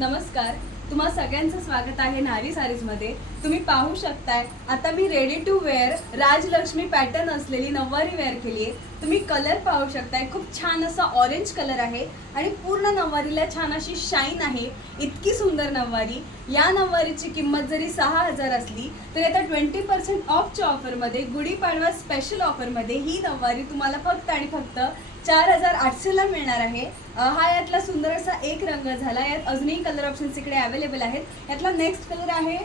नमस्कार. तुम्हा सगळ्यांचं स्वागत आहे नारी सारीजमध्ये. तुम्ही पाहू शकताय आता मी ready to wear Rajlakshmi pattern असलेली नऊवारी वेअर केली आहे तुम्ही कलर पाहू शकताय खूप छान असा ऑरेंज कलर आहे आणि पूर्ण नऊवारीला छान अशी शाईन आहे. इतकी सुंदर नऊवारी. या नऊवारीची किंमत जरी सहा हजार असली तरी आता ट्वेंटी पर्सेंट ऑफच्या ऑफरमध्ये गुढीपाडवा स्पेशल ऑफरमध्ये ही नऊवारी तुम्हाला फक्त आणि फक्त चार हजार आठशेला मिळणार आहे. हा यातला सुंदर असा एक रंग झाला. यात अजूनही कलर ऑप्शन्स इकडे अवेलेबल आहेत. यातला नेक्स्ट कलर आहे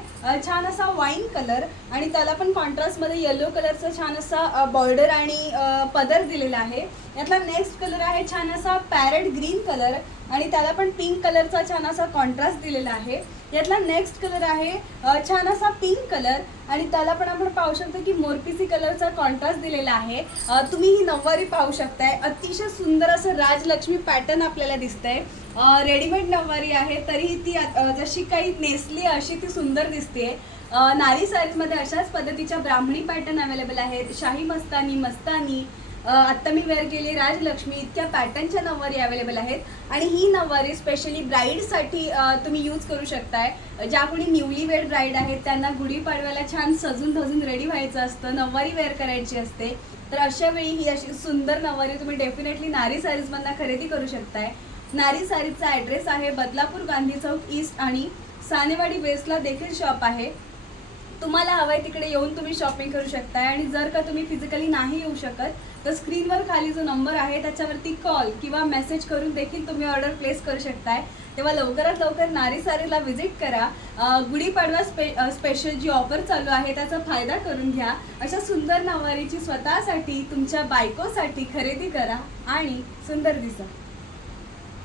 छान असा वाईन कलर आणि त्याला पण कॉन्ट्रास्टमध्ये येलो कलरचा छान असा बॉर्डर आणि पदर दिलेला आहे. यातला नेक्स्ट कलर आहे छान असा पॅरेट ग्रीन कलर आणि त्याला पण पिंक कलरचा छान असा कॉन्ट्रास्ट दिलेला आहे. यातला नेक्स्ट कलर आहे छान असा पिंक कलर आणि त्याला पण आपण पाहू शकतो की मोरपिसी कलरचा कॉन्ट्रास्ट दिलेला आहे. तुम्ही ही नऊवारी पाहू शकताय. अतिशय सुंदर असं राजलक्ष्मी पॅटर्न आपल्याला दिसतंय. रेडीमेड नऊवारी आहे तरीही ती जशी काही नेसली अशी ती सुंदर दिसते नारी साईजमध्ये अशाच पद्धतीच्या ब्राह्मणी पॅटर्न अवेलेबल आहेत. शाही मस्तानी मस्तानी आत्ता मी वेअर केली राजलक्ष्मी इतक्या पॅटर्नच्या नऊवारी अवेलेबल आहेत. आणि ही नऊवारी स्पेशली ब्राईडसाठी तुम्ही यूज करू शकताय. ज्या कोणी न्यूली वेड ब्राईड आहेत त्यांना गुढीपाडव्याला छान सजून धजून रेडी व्हायचं असतं नऊवारी वेअर करायची असते. तर अशा वेळी ही अशी सुंदर नऊवारी तुम्ही डेफिनेटली नारी सारीजमधना खरेदी करू शकताय. नारी सारीजचा ॲड्रेस आहे बदलापूर गांधी चौक ईस्ट आणि सानेवाडी बेसला देखील शॉप आहे. तुम्हाला हवंय तिकडे येऊन तुम्ही शॉपिंग करू शकताय. आणि जर का तुम्ही फिजिकली नाही येऊ शकत तर स्क्रीनवर खाली जो नंबर आहे त्याच्यावरती कॉल किंवा मेसेज करून देखील तुम्ही ऑर्डर प्लेस करू शकताय. तेव्हा लवकरात लवकर नारी सारीला व्हिजिट करा. गुढीपाडवा स्पे स्पेशल जी ऑफर चालू आहे त्याचा फायदा करून घ्या. अशा सुंदर नवारीची स्वतःसाठी तुमच्या बायकोसाठी खरेदी करा आणि सुंदर दिसा.